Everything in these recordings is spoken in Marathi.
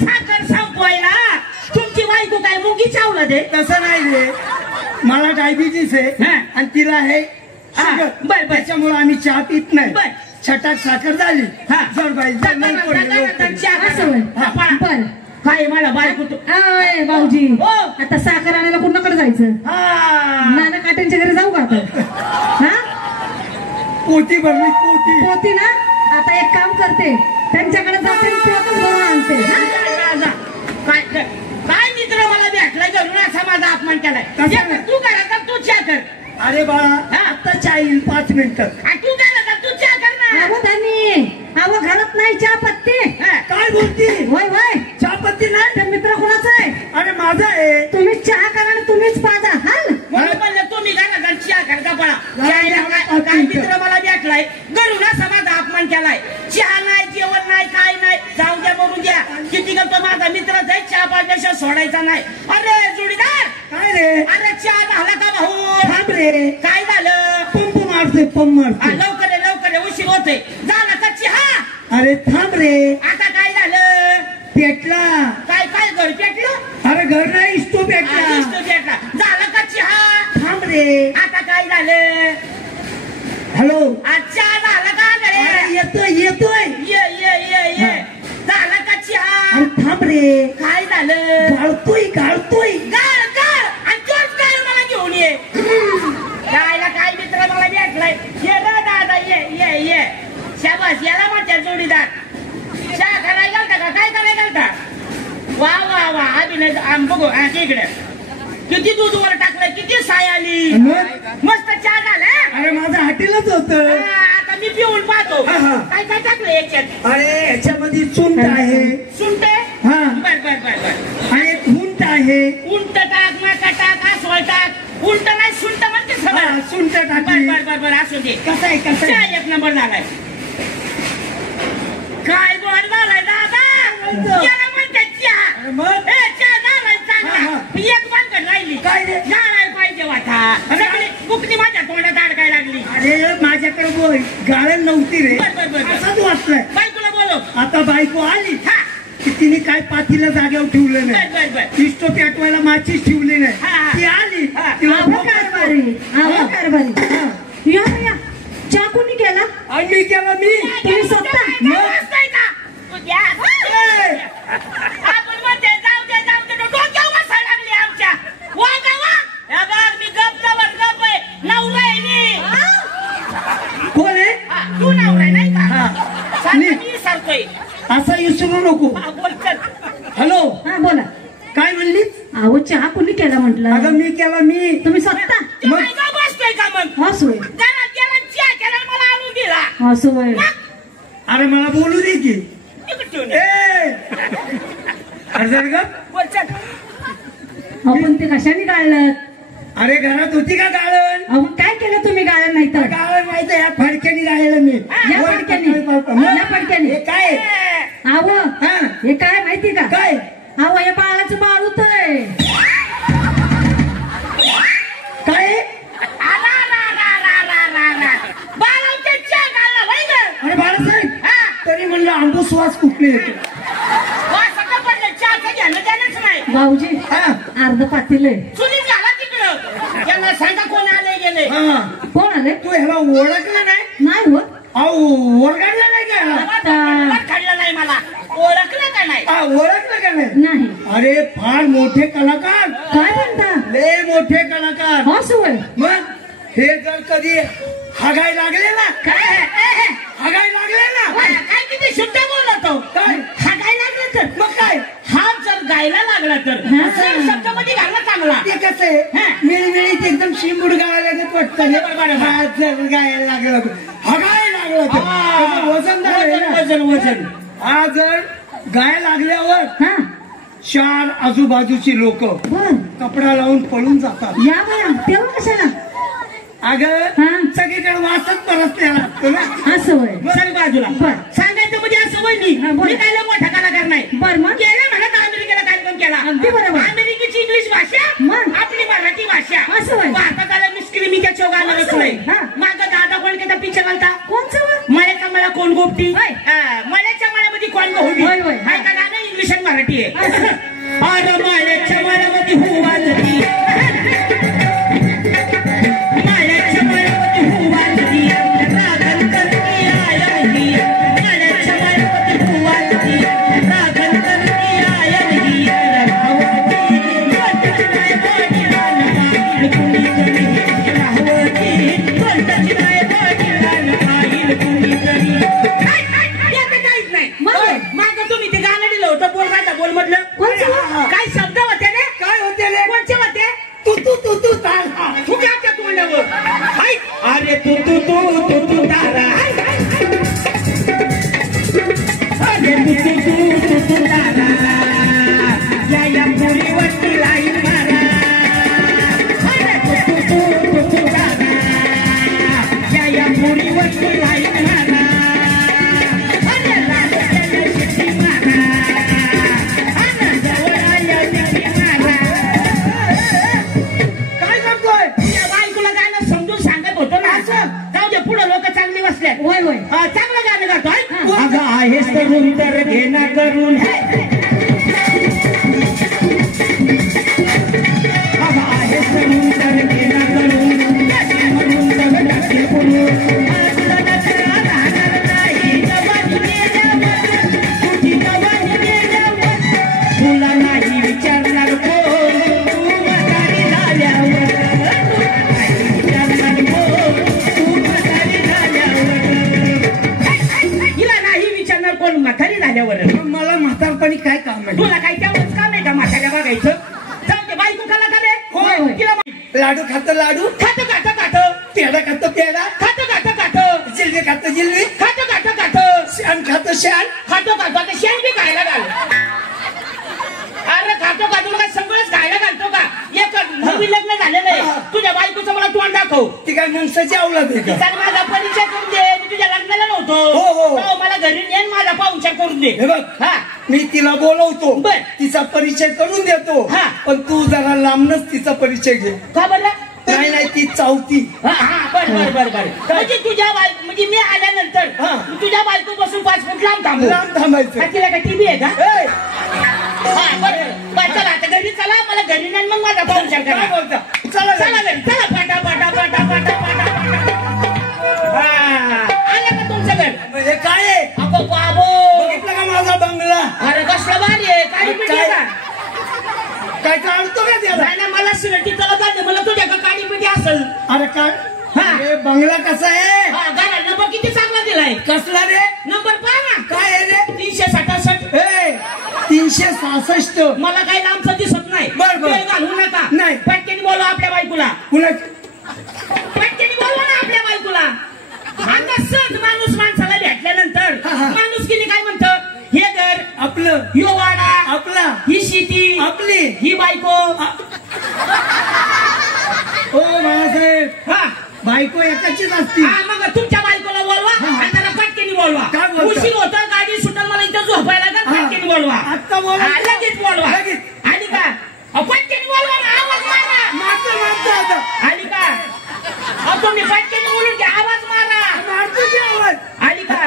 साखर संपवायला तुमची बायको काय मुंगी चावला दे? तसं नाही रे, मला डायबिटीस आहे आणि तिला आहे शुगर. बर बर. त्याच्यामुळे आम्ही चहा पित नाही. बर. छटाक साखर झाली जड बाई बर. काय मला बायको भाऊजी आता साखर आणायला कुणाकडे जायचं? नाना काट्यांच्या घरी जाऊ का आता? हा पोती भरली पोती. पोती ना, आता एक काम करते, त्यांच्याकडे जाते पोतच भरून आणते. काय मित्र मला भेटलाय घरून असा माझा अपमान केलाय. तू करा तर तू चहा कर. अरे बाळा आता चहा येईल 5 मिनिटं. तू करा तर तू चहा कर ना. अहो धनी, अहो घरात नाही चहा पत्ती. काय बोलती? वय वय चहा पत्ती नाही. ते मित्र कुणाचा आहे? अरे माझा आहे. तुम्हीच चहा करा आणि तुम्हीच पाजा. हाल म्हणलं तुम्ही करा तर चहा कर का पळा. काय मित्र मला भेटलाय घरून असा माझा अपमान केलाय. चहा नाही, जेवण नाही, काय नाही. जाऊ द्या मरून द्या. किती करतो माझा मित्रच आहे, चहा पाजल्याशिवाय सोडायचा नाही. अरे जोडीदार काय रे? अरे चहा झाला का भाऊ? थांब रे. काय झालं? पंप मारते पंप मारते. लवकर आहे लवकर आहे, उशीर होते. झाला का चहा? अरे थांब रे. आता काय झालं? पेटला. काय काय घर पेटलं? अरे घर नाही, इष्टो पेटला. इष्टो पेटला. झालं का चहा? थांब रे. आता काय झालं? हॅलो. अच्छा झालं का? अरे येतोय येतोय. ये झालं का चहा? अरे थांब रे. काय झालं? गाळतोय गाळतोय. गाळ गाळ आणि तोच गाळ मला घेऊन ये. गायला काय मित्र मला भेटलाय. ये रे दादा ये शाबास. याला म्हणतात जोडीदार. चहा करायला घालता का? काय करायला घालता? वा वा वा अभिनय. बघू इकडे किती दूध वर टाकलंय, किती साय आली. मस्त चहा झाला. अरे माझं हॉटेलच होत. आता मी पिऊन पाहतो. काय काय टाकलं याच्यात? अरे याच्यामध्ये सुंठ आहे. सुंठ? हा. बर बर बर बर. आणि उंट आहे. उंट टाक, माका टाक, अस्वल टाक. उंट नाही सुंठ म्हणते सगळं. सुंठ टाकली. बर बर बर असू दे. कसं आहे कसं चहा एक नंबर झालाय. काय बोल झालाय दादा? याला म्हणतात चहा. मग चहा झालाय चांगला. एक बांधण राहिली. काय रे? गाळाय पाहिजे वाटा. बुकनी माझ्या तोंडात अडकाय लागली. अरे माझ्याकडे बोल गाळण नव्हती रे. बर बर बर. असंच वाटलंय. बायकोला बोलव. आता बायको आली हा की तिने काय पातीला जागेवर ठेवलं बर नाही. बर बर. इष्टो पेटवायला माचीच ठेवली नाही. ती आली तिला कारभारी. आवा कारभारी. या या चहा कोणी केला? आणि मी केला. मी तुम्ही स्वतः? आपण म्हणते जाऊ दे डोक्यावर बसायला लागली आमच्या. वा गावा या बघ मी गप आहे. नवरा आहे मी. कोण आहे? तू नवरा आहे नाही का? मी सारखोय. असं विसरू नको. बोल चल. हॅलो. हा बोला. काय म्हणली? अहो चहा कोणी केला म्हटलं? अगं मी केला. मी. तुम्ही स्वतः? मग बसतोय का मग? असं होय. घरात गेला चहा केला मला आणून दिला. असं होय. अरे मला बोलू दे की. अर्जन ग बोल चल. आपण ते कशाने गाळलं? अरे घरात होती का गाळण? अहो काय केलं तुम्ही गाळण? नाही तर गाळण नाही तर या फडक्याने गाळलं मी. या फडक्याने. हे काय? अहो हे काय माहिती का? काय? अहो हे बाळाचं बाळ होतंय. काय? अरे बाळासाहेब तरी म्हणलं आंबूस वास कुठले येतो. भाऊजी अर्ध पातील आहे. चुली झाला तिकडं. यांना सांगा कोण आले गेले. कोण आले? तू ह्याला ओळखलं नाही? नाही हो. अहो ओळखलं नाही का? खाल्लं नाही मला. ओळखलं का नाही? ओळखलं का नाही? नाही. अरे फार मोठे कलाकार. काय म्हणता? लय मोठे कलाकार. असं होय. मग हे जर कधी हागाय लागले ना. काय हागाय लागले ना. काय किती शुद्ध बोलतो. काय हागाय लागलं तर? मग काय? हा जर गायला लागला तर शब्द मध्ये घालला चांगला. ते कसं आहे मिळमिळीत एकदम शिंबूड गायला वाटतं. हा जर गायला लागला तर हागाय लागला तर वजन वजन. हा जर गाय लागल्यावर 4 आजूबाजूची लोक कपडा लावून पळून जातात. या बाया तेव्हा कशाला? अगं सगळीकडे वासच परतल्या लागतो ना. असं होय. सर बाजूला सांगायचं म्हणजे असं होय. मी काय मोठा कलाकार नाही. बर मग गेलं म्हणा अमेरिकेला कार्यक्रम केला. अगदी बरोबर. अमेरिकेची इंग्लिश भाषा मग आपली मराठी भाषा. असं होय. भारतात आला मिस्किरी मी त्याच्या गाणं रचलंय. माग दादा कोण केला पिक्चर घालता? कोणचं? मळ्याचा मला कोण गोपटी. मळ्याच्या मळ्यामध्ये कोण गोपटी. होय होय. गाणं इंग्लिश आणि मराठी आहे. अरे माळ्याच्या मळ्यामध्ये हुवालती, माळ्याच्या मळ्यामध्ये हुवालती, राखण करती आयलगी, माळ्याच्या मळ्यामध्ये हुवालती, राखण करती आयलगी, राहवती कोणताची नाही बोलीला आईल कुणी तरी, राहवती कोणताची नाही बोलीला आईल कुणी तरी. काहीच नाही. माग तुम्ही ते गाणं दिलं होतं बोल राहता बोल म्हटलं, काय शब्द होते रे? काय होते रे? कोणचे होते? तू तू तू तू तारा. तू काय तोंडावर? अरे तू तू तू तू तू तारा, अरे तू तू तू तू तू तारा, या पुरीवरती लाईन मारा, अरे तू तू तू तू तू तारा, या पुरीवरती लाईन मारा, अरे लाल शिट्टी मारा, अरे जवळ आल्या शिट्टी मारा. काय करतोय? तुझ्या बायकोला गाणं समजून सांगत होतो ना. जाऊ दे, पुढे लोक चांगली बसले. होय होय. चांगलं गाणं गातोय. अगं आहेस तरुण तर घेणा करून, अगं आहेस तरुण तर घेणा करून, म्हणून तर टाके पुरून, तुला नजरा राहणार नाही जवानी गेल्यावर, तुझी जवानी गेल्यावर, तुला नाही विचारणार कोण, तू म्हातारी झाल्यावर, तुला नाही विचारणार कोण, तू म्हातारी झाल्यावर, हिला नाही विचारणार कोण म्हातारी झाल्यावर. मला म्हातारपणी काय काम आहे? तुला काय तेवढंच काम आहे का म्हाताऱ्या बघायचं? जाऊ दे, बायको खाला का रे? होय, होय. तिला लाडू खातं लाडू, खातं खातं खातं, पेढा खातं पेढा, खातं खातं खातं, जिलबी खातं जिलबी, खातं खातं खातं, शान खातं शान. खातं खातं आता शेण बी खायला घाल. अरे खातो खातो काय सगळंच खायला घालतो का? एक नवीन लग्न झालेलं आहे, तुझ्या बायकोचं मला तोंड दाखव. ती काय माणसाची अवलाद आहे का? तिचा माझा परिचय करून दे. मी तुझ्या लग्नाला नव्हतो. हो, हो. तो मला घरी नेन माझा पाहुणचार करून दे. हे बघ, हा मी तिला बोलवतो, बर. तिचा परिचय करून देतो, हा. पण तू जरा लांबनच तिचा परिचय घे. का बरं? नाही नाही, ती चावती. बर बर बर बर. म्हणजे तुझ्या बायको म्हणजे मी आल्यानंतर हा. तुझ्या बायको पासून 5 फूट लांब थांबू. लांब थांबायचं. आणि तिला काय टीव्ही आहे का? ए, हा बरं बरं. चला आता घरी चला, मला घरी नाही मग माझा पाहुणचार काय करा. बोलता? चला चला घरी चला. पाटा पाटा पाटा पाटा पाटा पाटा. आलं का तुमचं घर? हे काय आहे? अगो बाबो, बघितलं का माझा बंगला? अरे कसलं भारी आहे. काय पिठी आहे का? काय काढतो का त्याला? नाही नाही, मला सिलेटी चला चालते. मला तुझ्या का काळी पिठी असेल. अरे काय? हा. हे बंगला कसा आहे? हा गाडा नंबर किती चांगला दिलाय. कसला रे? नंबर पहा ना. काय आहे रे? 367. ए, 366. मला काही लांबचं दिसत नाही. बर, बर. वेळ घालवू नका. नाही. पटकन बोलवा आपल्या बायकोला. कुणा पटकन बोलवा ना आपल्या बायकोला. आता सहज माणूस माणसाला भेटल्यानंतर हा, हा. माणूस किती काय म्हणतं? हे घर आपलं, यो वाडा, आपला, ही शेती, आपली. ही बायको. ओ बाळासाहेब, हा बायको एकाचीच असती. हा, मग तुमच्या बायकोला बोलवा हा. आणि त्याला पटकन बोलवा. काय बोलता? उशीर होता, गाडी सुटल, मला इथं झोपायला लागेल. हा. पटकन बोलवा. आत्ता बोला. हा, लगेच बोलवा. लगेच. आली का? पटकन बोलवा ना, आवाज मारा. मारतो मारतो आता. आली का? तुम्ही पटकन बोलून घ्या, आवाज मारा. मारतो की आवाज? आली का?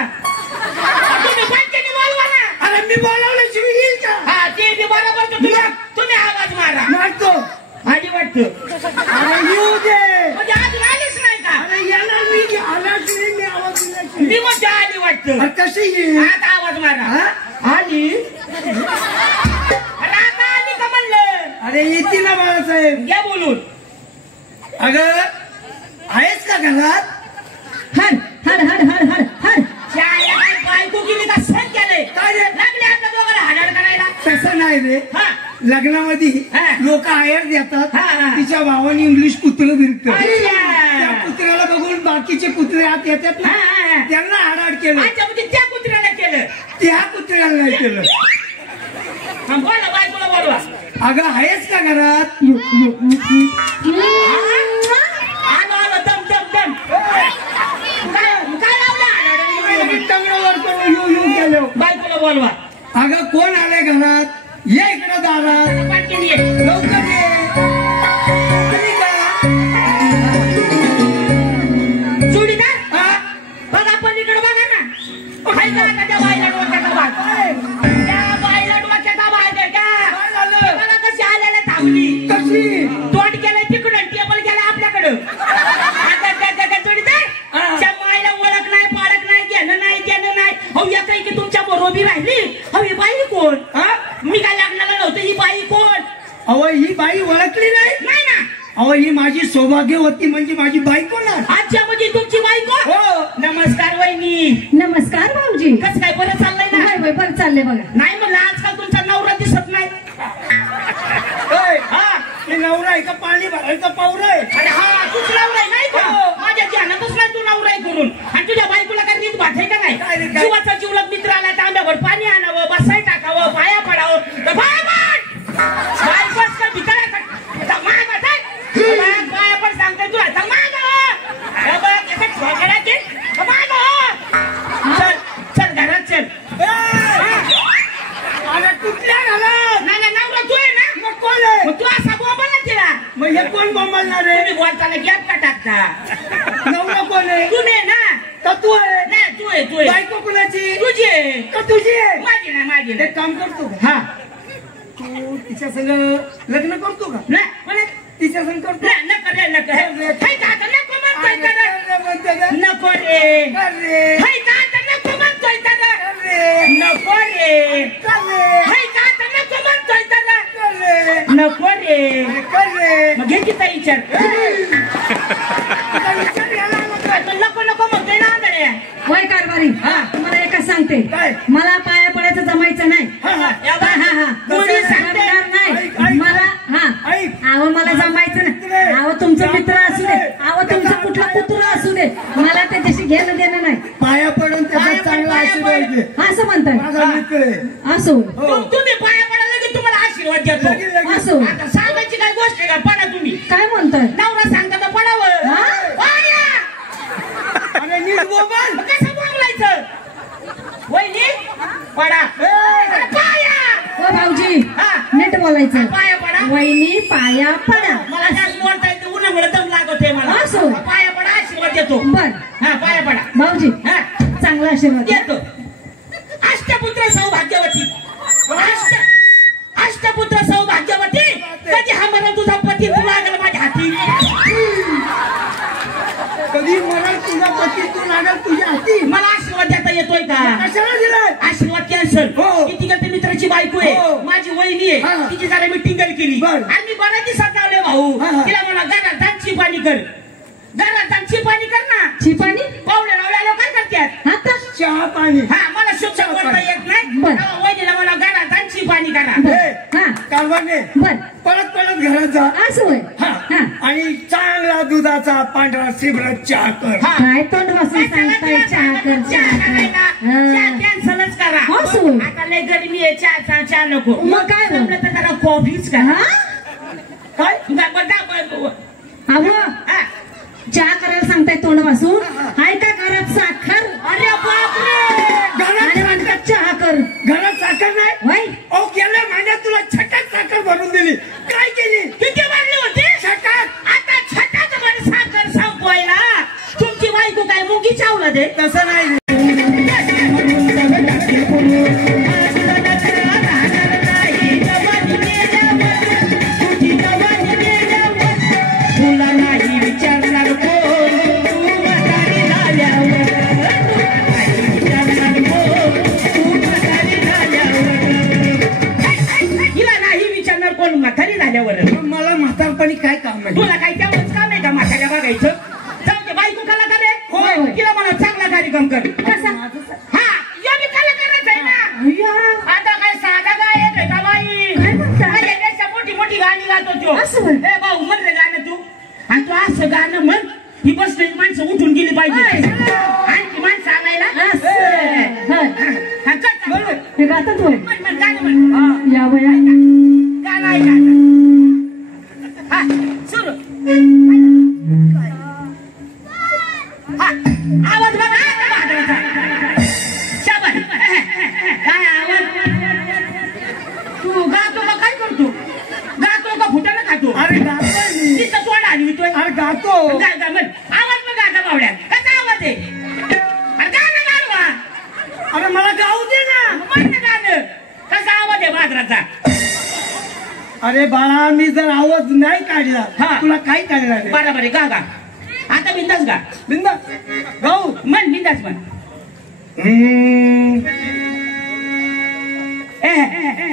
तुम्ही पटकन बोलवा ना. अरे मी बोलावल्याशिवाय येईल का? हा, ते बी बरोबर तर तुम्ही आवाज मारा. मारतो. आली वाटतं. अरे येऊ दे. म्हणजे अजून आलीच नाही का? अरे येणार मी, आल्याशिवाय मी आवाज दिल्याशिवाय. मी म्हणजे आली वाटतं. अरे कशी येईल? आता आवाज मारा. हा? आली. अरे आता आली का म्हणलं? अरे येते ना बाळासाहेब. घ्या बोलून. अगं, आहेस का घरात? हर हर हर हर हर हर. शाळेत बायको गेली का सण केलंय? काय रे? लागले आता दोघांना हाडाड करायला. तसं नाही रे. हा. लग्नामध्ये हा. लोक आयर देतात. हा, हा. तिच्या भावाने इंग्लिश कुत्रं दिलतं. अच्छा. त्या कुत्र्याला बघून बाकीचे कुत्रे आत येतात हा, ना, हा, हा. त्यांना हाडाड केलं. अच्छा, म्हणजे त्या कुत्र्याला केलं. त्या कुत्र्याला नाही केलं. हा, बोला बायकोला बोलवा. अगं, आहेस का घरात? आलो आलो, दम दम दम. काय लावलं हाडाड? टंगरावर करून येऊ येऊ गेलो. बायकोला बोलवा. अगं, कोण आलंय घरात? ये इकडं दारात. पटकन ये. लवकर ये. आली का? जोडीदार हा? बघा पलीकडे बघा ना. हाय का आता त्या बाईला डोक्याचा भाग? त्या बाईला डोक्याचा भाग अहो ही बाई ओळखली नाही नाही ना. अहो ही माझी सौभाग्यवती म्हणजे माझी बायको ना. अच्छा म्हणजे तुमची बायको. हो. नमस्कार वहिनी. नमस्कार भाऊजी. कसं काय बरं चाललंय ना. होय होय बरं चाललंय बघा. नाही म्हणलं आजकाल तुमचा नवरा दिसत नाही. होय. हा हे नवरा आहे का पाणी भरायचं पाऊर आहे. अरे हा तूच नवरा आहे नाही का. हो. माझ्या ध्यानातच नाही तू नवरा आहे करून. आणि तुझ्या बायकोला काय नीट वाटतंय का काय रे, नाही. काय? जीवाचा जीवलग मित्र आला तांब्यावर पाणी आणावं बसाय टाकावं पाया पडावं तर बायकोच का भिकाऱ्याचा पाया पण सांगतोय तुला चल चल घरात चल. अरे कुठल्या घालत नाही नाही नवरा तू आहे ना. मग कोण आहे. मग तू असा बोंबला तिला. मग हे कोण बोंबलणार आहे. तुम्ही बोलताना गॅप का टाकता. नवरा कोण आहे. तू नाही ना. का तू आहे. नाही तू आहे तू आहे. बायको कुणाची. तुझी आहे. का तुझी आहे. माझी नाही माझी नाही. एक काम करतो का. हा तू तिच्या संग लग्न करतो का. नाही कोणी तिच्या संग करतो. नाही नको रे नको हे का आता नको म्हणतोय तर अरे नको रे अरे हे का आता नको म्हणतोय तर अरे नको रे हे का आता नको म्हणतोय तर नको रे मग घे की ताई विचार. नको नको म्हणतोय ना आंधळे. वय कारभारी. हा. तुम्हाला एकच सांगते. काय? मला पाया पडायचं जमायचं नाही. हा, हा. या बा, हा, हा. कोणी सांगते जमणार नाही. ऐक, ऐक. मला हा ऐक. अहो मला जमायचं नाही. अहो तुमचं मित्र असू दे. अहो तुमचं कुठला पुत्र असू दे. मला त्याच्याशी घेणं देणं नाही. पाया पडून त्याचा पाया पड, चांगला पाया आशीर्वाद पड. घे. असं म्हणताय. माझा मित्र आहे. असो हो. तुम्ही पाया पडायला की तुम्हाला आशीर्वाद देतो. लगेच, लगेच. असो आता सांगायची काय गोष्ट आहे का पडा तुम्ही. काय म्हणताय. नवरा सांगता तर पडावं. हा? पाया. अरे नीट बोल. मग कसं बोलायचं वहिनी पडा. अरे पाया. हो भाऊजी हा. नीट बोलायचं. पाया पडा. वहिनी पाया पडा. मला जास्त बोलता येते उन्हामुळे दम लागतोय मला. असो. पाया पडा आशीर्वाद देतो. बर हा पाया पडा. भाऊजी हा चांगला आशीर्वाद द्या. देतो. अष्टपुत्र सौभाग्यवती. अष्टपुत्र सौभाग्यवती. कधी हा मला तुझा पती तू लागल माझ्या हाती. कधी मला तुझा पती तू लागल तुझ्या हाती. मला आशीर्वाद देता येतोय का. कशाला दिलाय. आशीर्वाद कॅन्सल. हो. किती गेलं मित्राची बायको आहे. हो. माझी वहिनी हा. आहे. तिची जरा मी टिंगल केली बर. आणि मी बऱ्याच दिवसात लावले भाऊ. हा, हा. तिला म्हणा घरात जाऊन चिपाणी कर. घरात जाऊन चिपाणी कर ना. चिपाणी पाहुणे रावल्याला काय करतात. आता चहा पाणी. हा मला शुद्ध बोलता येत नाही. बर. तेव्हा वहिनीला म्हणा घरात जाऊन चिपाणी करा. बर हा कारभाने बर परत परत घरात जा. असं होय. हा. हा. आणि चांगला दुधाचा पांढरा शिबरा चहा कर. हा. काय तोंड वाचून सांगताय. चहा कर चहा कर. हा. कॅन्सलच करा. असं. आता लय गरमी आहे चहा नको. मग काय हो? जमलं तर जरा कॉफीच करा. हा काय अहो हा. चहा करायला सांगताय तोंड वाचून. हाय का घरात साखर. अरे बापरे. आणि म्हणतात चहा कर. घरात साखर नाही. वय अहो गेल्या महिन्यात तुला छटाक साखर भरून दिली. काय केली. किती मारली होती छटाक. आता छटाक वर साखर संपवायला तुमची बायको काय मुंगी चावला दे. तसं नाही. तुला नाही विचारणार कोण तू म्हातारी झाल्यावर. हिला नाही विचारणार कोण म्हातारी झाल्यावर. मला म्हातारपणी काय काम आहे. तुला काय त्यावरच काम आहे का म्हाताऱ्या बघायचं. जाऊ दे बायको कला करे. होय, होय. तिला मला चांगला कार्यक्रम कर. कसा हा यो बी कलाकारच आहे ना. अय्या. आता काय साधा गायक आहे का बाई. काय म्हणता? माझ्यापेक्षा मोठी मोठी गाणी गातो तो. असं म्हण. ए भाऊ म्हण रे गाणं तू. आणि तू असं गाणं म्हण ही बसलेली माणसं उठून गेली पाहिजे. आणखी माणसं आणायला. असं. हा. हा, कर, कर. हे गातात होय. म्हण, म्हण, गाणं म्हण. या वया गाणं आहे गाणं. हा सुरू. हा आवाज बघा आता वाजवायचा. शाबास. काय आवाज. तू गातो का काय करतो. गातो का फुटाणं खातो. अरे गातोय मी. तिथं तोंड हलवितोय. अरे गातो. गा गा म्हण. आवाज बघ गाता बावड्यात. कसा आवाज आहे. अरे गाणं गाणवा. अरे मला गाऊ दे ना. म्हण ना गाणं. कसा आवाज आहे बाजराचा. अरे बाळा मी जर आवाज नाही काढला हा. तुला काय करणार आहे. बरोबर आहे गा गा. आता बिंदास गा. बिंदा गाऊ. म्हण बिंदास म्हण.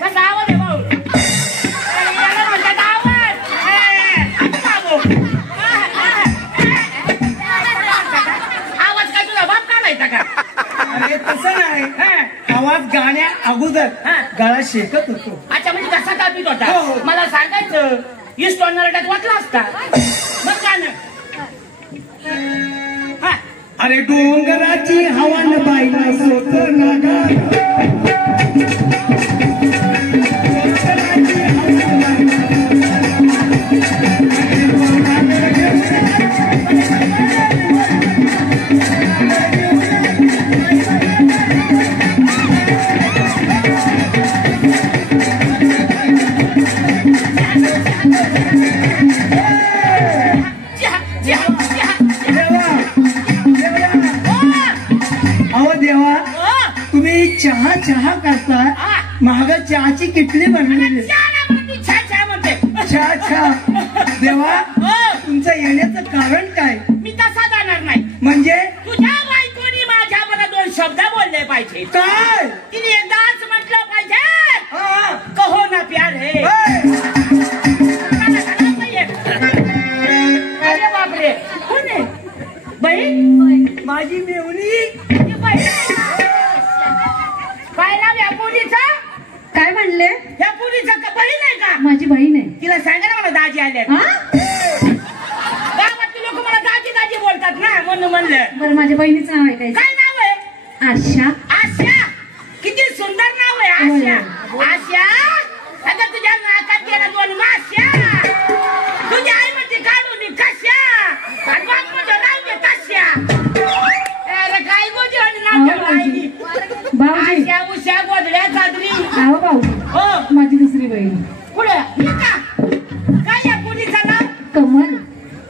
कसा आवाज आहे भाऊ. याला म्हणतात तसं नाही हा. आवाज गाण्या अगोदर हा. गळा शेकत होतो. अच्छा म्हणजे कसा तापीत होता हो, हो. मला सांगायचं ईस्ट नरड्यात वाटला असता मग गाणं हा. अरे डोंगराची हवा न बाईला सोत नागा चहा चहा करता महाग चहाची किटली बनवलेली चहा चहा देवा तुमचं येण्याचं कारण काय मी तसा जाणार नाही म्हणजे तुझ्या बायकोनी माझ्यावर 2 शब्द बोलले पाहिजे काय तिने एकदाच म्हटलं पाहिजे हा. कहो ना प्यार है अरे बापरे कोण आहे बहीण माझी मेवणी काय नाव या पुरीचा काय म्हणले या पुरीचा बहीण आहे का माझी बहीण आहे. तिला सांगा ना मला दाजी आल्या हा? गावातले लोक मला दाजी दाजी बोलतात ना म्हणून म्हणलं बरं माझ्या बहिणीचं नाव आहे काय नाव आहे आशा. आशा किती सुंदर नाव आहे आशा आशा अगं तुझ्या नाकात गेला 2 माश्या तुझी आई म्हणते काढून कशा आणि बाप म्हणजे नाव दे कशा अरे काय गोजी आणि नाव ठेवलं आईनी भाऊजी आशा उशा गोधड्या चादरी आहो भाऊजी हो माझी दुसरी बहीण पुढे ही का काय या पुरीचं नाव कमल.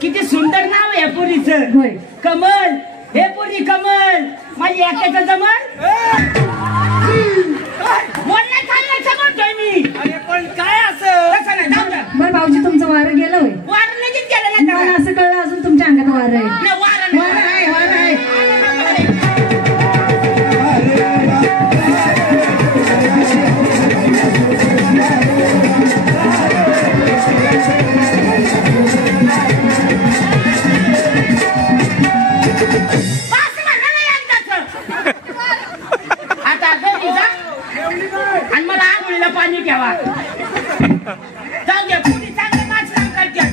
किती सुंदर नाव आहे या पुरीचं होय. कमल हे पुरी कमल माझी एकाचं जमल बोलण्यात चालण्याचं म्हणतोय मी अरे पण काय असं तसं नाही जाऊ द्या बरं भाऊजी तुमचं वारं गेलं होय. वारं लगेच गेलं नाही मला असं कळलं अजून तुमच्या अंगात वारं आहे. नाही, वारं वारं नाही. आहे वारं आहे. बस म्हणलं नाही एकदाचं. आता घरी जा आणि मला आंघोळीला पाणी ठेवा जाऊ द्या पुरी चांगलं नाच काम करते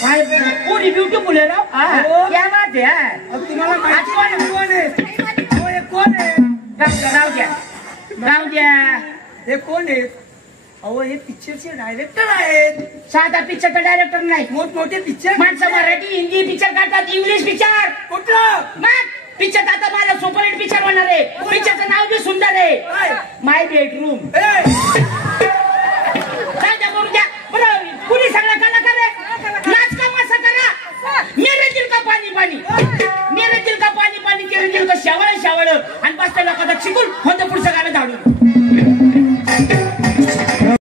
काय पुरी ब्युटिफुल आहे राव या बात आहे तुम्हाला माहिती आज कोण कोण आहे हो, हे कोण आहे राहू द्या राहू द्या हे कोण आहेत अहो हे पिक्चरचे डायरेक्टर आहेत साधा पिक्चरचा डायरेक्टर नाही मोठमोठे पिक्चर माणसं मराठी हिंदी पिक्चर काढतात इंग्लिश पिक्चर कुठलं मग पिक्चर आता माझा सुपरहिट पिक्चर होणार आहे पिक्चरचं नाव बी सुंदर आहे माय बेडरूम ए, बरं पुरी सगळं